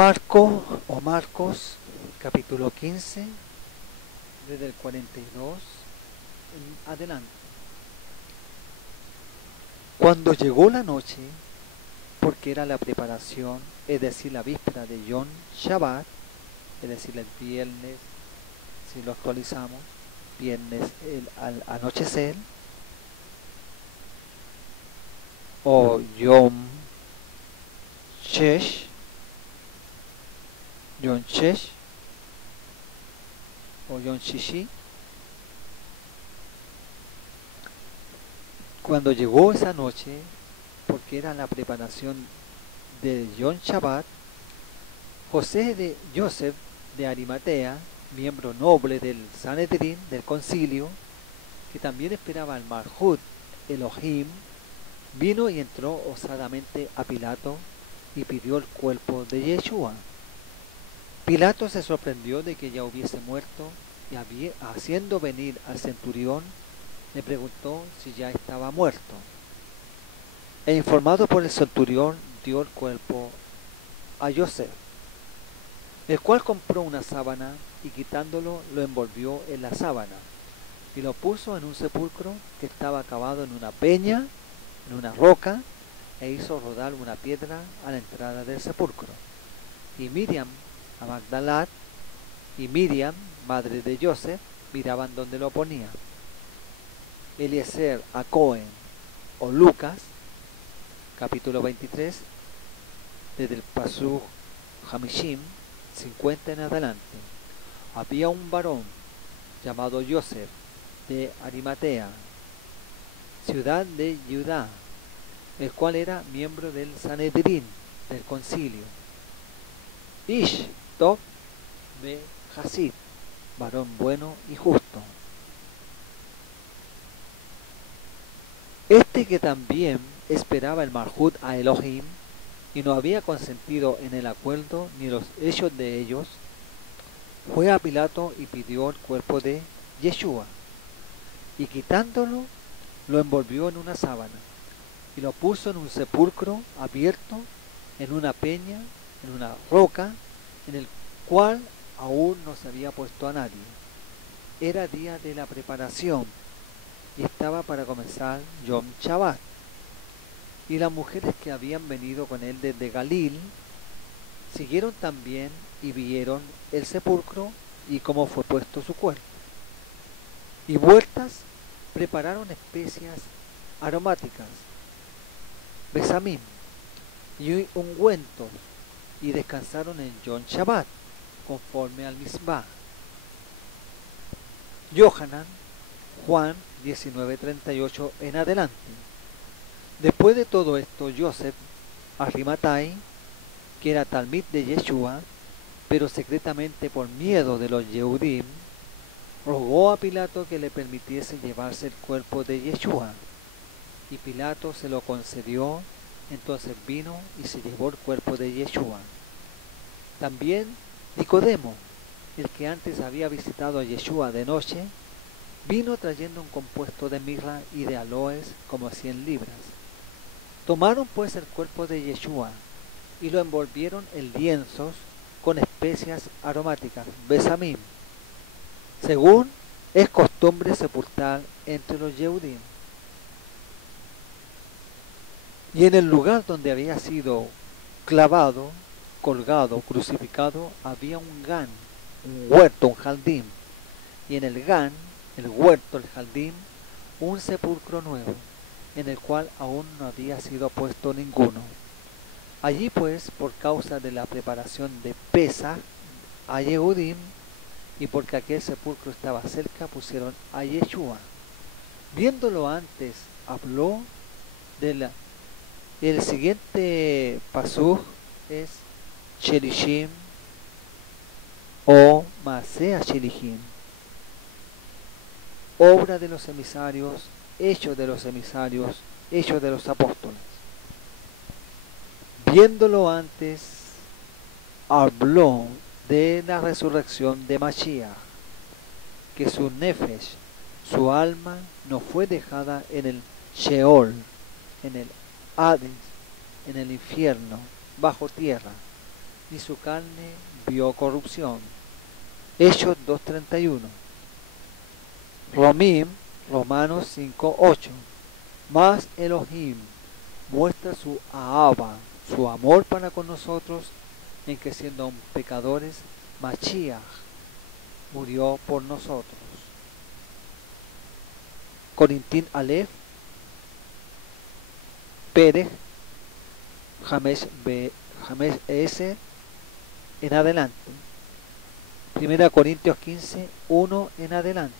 Marcos, capítulo 15, desde el 42 en adelante. Cuando llegó la noche, porque era la preparación, es decir, la víspera de Yom Shabbat, es decir, el viernes, si lo actualizamos, viernes al anochecer, o Yom Shesh, o Yom Shishi. Cuando llegó esa noche, porque era la preparación de Yom Shabbat, Joseph de Arimatea, miembro noble del Sanedrín, del concilio, que también esperaba al Malhut Elohim, vino y entró osadamente a Pilato y pidió el cuerpo de Yeshua. Pilato se sorprendió de que ya hubiese muerto y haciendo venir al centurión, le preguntó si ya estaba muerto. E informado por el centurión, dio el cuerpo a Joseph, el cual compró una sábana y quitándolo lo envolvió en la sábana y lo puso en un sepulcro que estaba cavado en una peña, en una roca, e hizo rodar una piedra a la entrada del sepulcro. Y Miriam, a Magdalat, y Miriam, madre de Joseph, miraban donde lo ponía. Eliezer a Cohen, o Lucas, capítulo 23, desde el Pasuk Hamishim 50 en adelante. Había un varón llamado Joseph de Arimatea, ciudad de Judá, el cual era miembro del Sanedrín, del concilio. Ish Tov de Hasid, varón bueno y justo. Este que también esperaba el Malhut a Elohim y no había consentido en el acuerdo ni los hechos de ellos, fue a Pilato y pidió el cuerpo de Yeshua, y quitándolo lo envolvió en una sábana y lo puso en un sepulcro abierto, en una peña, en una roca, en el cual aún no se había puesto a nadie. Era día de la preparación y estaba para comenzar Yom Shabbat. Y las mujeres que habían venido con él desde Galil siguieron también y vieron el sepulcro y cómo fue puesto su cuerpo. Y vueltas prepararon especias aromáticas, besamim y ungüentos, y descansaron en Yom Shabbat, conforme al Misbah. Yohanan, Juan 19:38 en adelante. Después de todo esto, Joseph Arimatai, que era talmid de Yeshua, pero secretamente por miedo de los Yehudim, rogó a Pilato que le permitiese llevarse el cuerpo de Yeshua, y Pilato se lo concedió. Entonces vino y se llevó el cuerpo de Yeshua. También Nicodemo, el que antes había visitado a Yeshua de noche, vino trayendo un compuesto de mirra y de aloes como 100 libras. Tomaron pues el cuerpo de Yeshua y lo envolvieron en lienzos con especias aromáticas, besamim, según es costumbre sepultar entre los Yehudim. Y en el lugar donde había sido clavado, colgado, crucificado, había un gan, un huerto, un jaldim, y en el gan, el huerto, el jaldim, un sepulcro nuevo, en el cual aún no había sido puesto ninguno. Allí pues, por causa de la preparación de Pesaj a Yehudim, y porque aquel sepulcro estaba cerca, pusieron a Yeshua. Viéndolo antes, habló de la... El siguiente pasuk es Shelishim o Masea Shelishim, obra de los emisarios, hechos de los emisarios, hechos de los apóstoles. Viéndolo antes, habló de la resurrección de Mashiach, que su nefesh, su alma, no fue dejada en el Sheol, en el Hades, en el infierno, bajo tierra, ni su carne vio corrupción. Hechos 2:31. Romim, Romanos 5:8. Mas Elohim muestra su ahava, su amor para con nosotros, en que siendo aún pecadores, Mashiach murió por nosotros. Corintín Aleph, Pérez, James S. en adelante. 1 Corintios 15, 1 en adelante.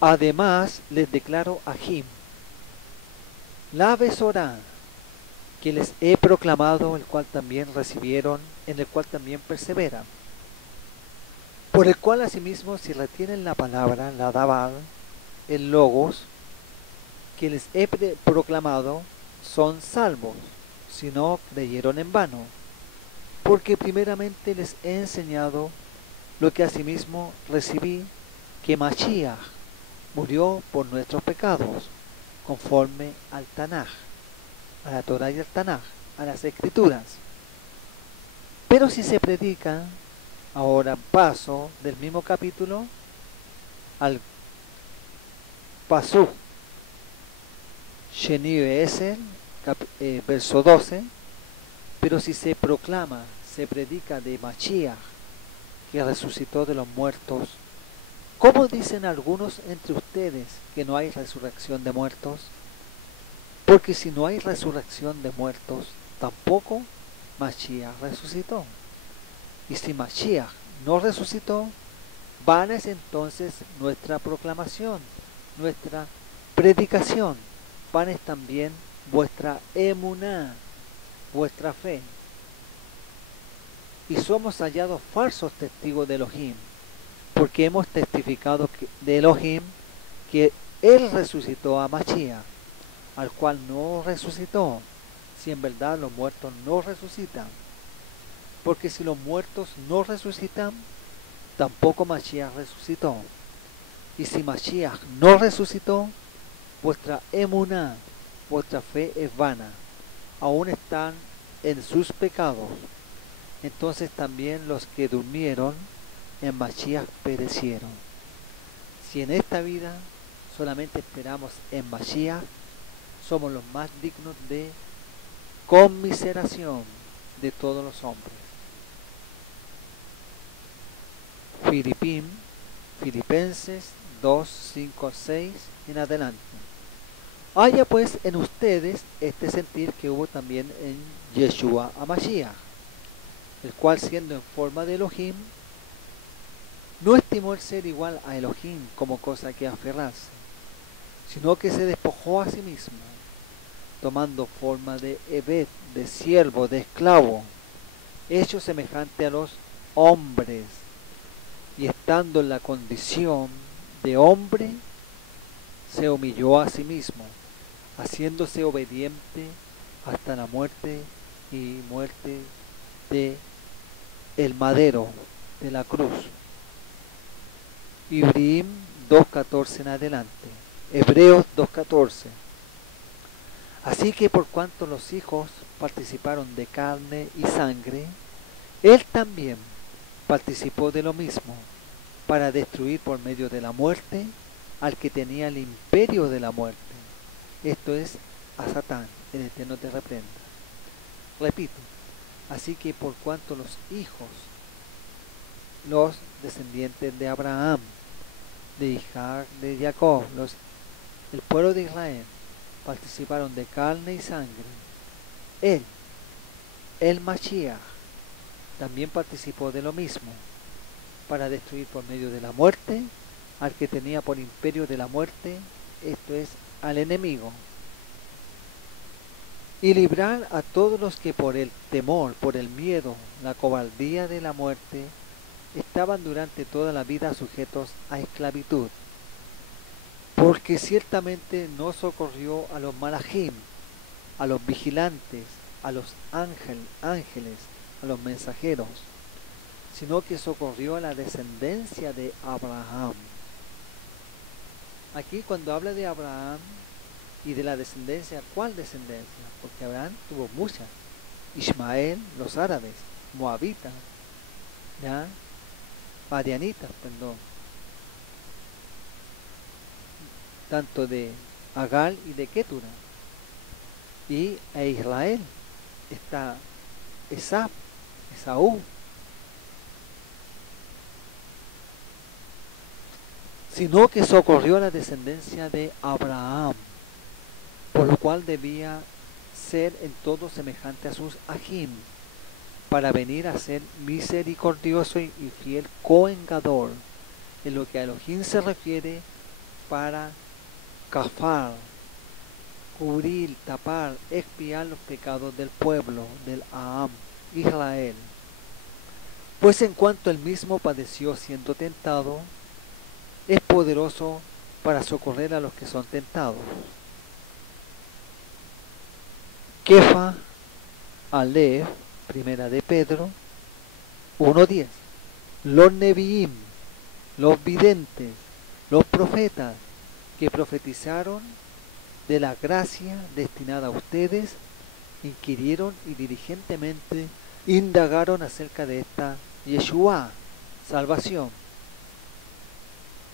Además les declaro a Jim, la Besorá, que les he proclamado, el cual también recibieron, en el cual también perseveran, por el cual asimismo si retienen la palabra, la Dabar, el Logos, que les he proclamado, son salvos, si no creyeron en vano, porque primeramente les he enseñado lo que asimismo recibí, que Mashiach murió por nuestros pecados, conforme al Tanaj, a la Torah y al Tanaj, a las Escrituras. Pero si se predica, ahora paso del mismo capítulo al Pasú, Sheni Esel, verso 12, pero si se proclama, se predica de Mashiach, que resucitó de los muertos, ¿cómo dicen algunos entre ustedes que no hay resurrección de muertos? Porque si no hay resurrección de muertos, tampoco Mashiach resucitó. Y si Mashiach no resucitó, vana es entonces nuestra proclamación, nuestra predicación, vana es también vuestra emuná, vuestra fe. Y somos hallados falsos testigos de Elohim, porque hemos testificado de Elohim que Él resucitó a Mashiach, al cual no resucitó, si en verdad los muertos no resucitan. Porque si los muertos no resucitan, tampoco Mashiach resucitó. Y si Mashiach no resucitó, vuestra emuná, vuestra fe es vana, aún están en sus pecados. Entonces también los que durmieron en Mashiach perecieron. Si en esta vida solamente esperamos en Mashiach, somos los más dignos de conmiseración de todos los hombres. Filipenses 2, 5, 6 en adelante. Haya pues en ustedes este sentir que hubo también en Yeshua HaMashiach, el cual siendo en forma de Elohim, no estimó el ser igual a Elohim como cosa que aferrarse, sino que se despojó a sí mismo, tomando forma de Ebed, de siervo, de esclavo, hecho semejante a los hombres, y estando en la condición de hombre, se humilló a sí mismo, haciéndose obediente hasta la muerte y muerte de el madero, de la cruz. Ibrim 2.14 en adelante. Hebreos 2.14. Así que por cuanto los hijos participaron de carne y sangre, él también participó de lo mismo, para destruir por medio de la muerte al que tenía el imperio de la muerte, esto es, a Satán, el Eterno te reprenda. Repito, así que por cuanto los hijos, los descendientes de Abraham, de Isaac, de Jacob, el pueblo de Israel, participaron de carne y sangre, él, el Mashiach, también participó de lo mismo, para destruir por medio de la muerte al que tenía por imperio de la muerte, esto es, al enemigo, y librar a todos los que por el temor, por el miedo, la cobardía de la muerte, estaban durante toda la vida sujetos a esclavitud. Porque ciertamente no socorrió a los malajim, a los vigilantes, a los ángeles, a los mensajeros, sino que socorrió a la descendencia de Abraham. Aquí cuando habla de Abraham, Y de la descendencia, ¿cuál descendencia? Porque Abraham tuvo muchas. Ismael, los árabes, moabitas, ¿ya? Madianitas, perdón, tanto de Agal y de Ketura. Y a Israel está Esaú, sino que socorrió a la descendencia de Abraham, por lo cual debía ser en todo semejante a sus ajim, para venir a ser misericordioso y fiel coengador, en lo que a Elohim se refiere, para cafar, cubrir, tapar, expiar los pecados del pueblo, del Aham, Israel. Pues en cuanto él mismo padeció siendo tentado, es poderoso para socorrer a los que son tentados. Kefa, Aleph, primera de Pedro, 1:10. Los Neviim, los videntes, los profetas que profetizaron de la gracia destinada a ustedes, inquirieron y diligentemente indagaron acerca de esta Yeshua, salvación,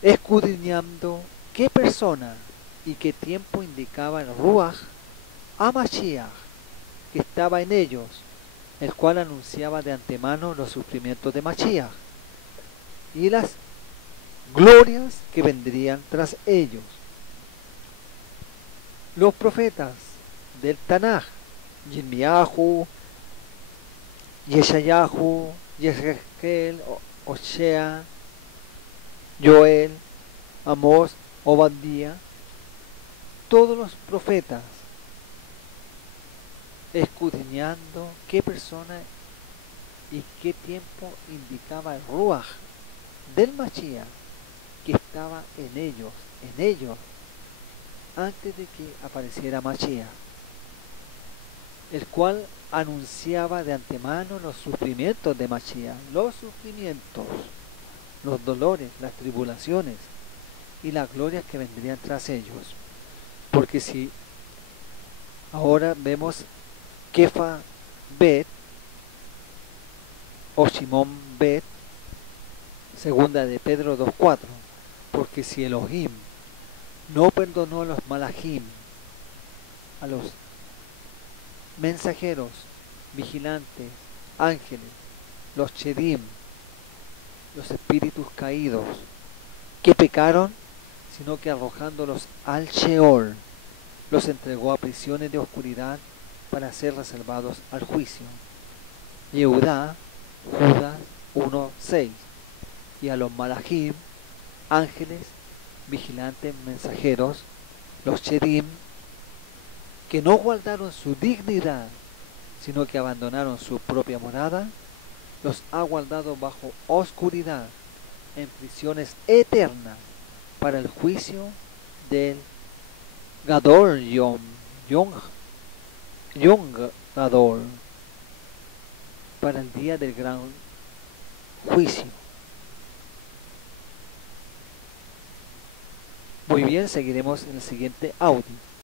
escudriñando qué persona y qué tiempo indicaba el Ruach a Mashiach, que estaba en ellos, el cual anunciaba de antemano los sufrimientos de Mashiach y las glorias que vendrían tras ellos. Los profetas del Tanaj, Yirmiyahu, Yeshayahu, Yezrekel, Osea, Joel, Amós, Obadía, todos los profetas escudriñando qué persona y qué tiempo indicaba el Ruach del Mashiach que estaba en ellos, antes de que apareciera Mashiach, el cual anunciaba de antemano los sufrimientos de Mashiach, los sufrimientos, los dolores, las tribulaciones y las glorias que vendrían tras ellos. Porque si ahora vemos Kefa Bet o Shimon Bet, segunda de Pedro 2:4, porque si Elohim no perdonó a los malachim, a los mensajeros, vigilantes, ángeles, los chedim, los espíritus caídos, que pecaron, sino que arrojándolos al Sheol, los entregó a prisiones de oscuridad para ser reservados al juicio. Yehudá, Judas 1:6. Y a los malachim, ángeles, vigilantes, mensajeros, los chedim, que no guardaron su dignidad, sino que abandonaron su propia morada, los ha guardado bajo oscuridad, en prisiones eternas, para el juicio del Gadol Yom Gadol, para el día del gran juicio. Muy bien, seguiremos en el siguiente audio.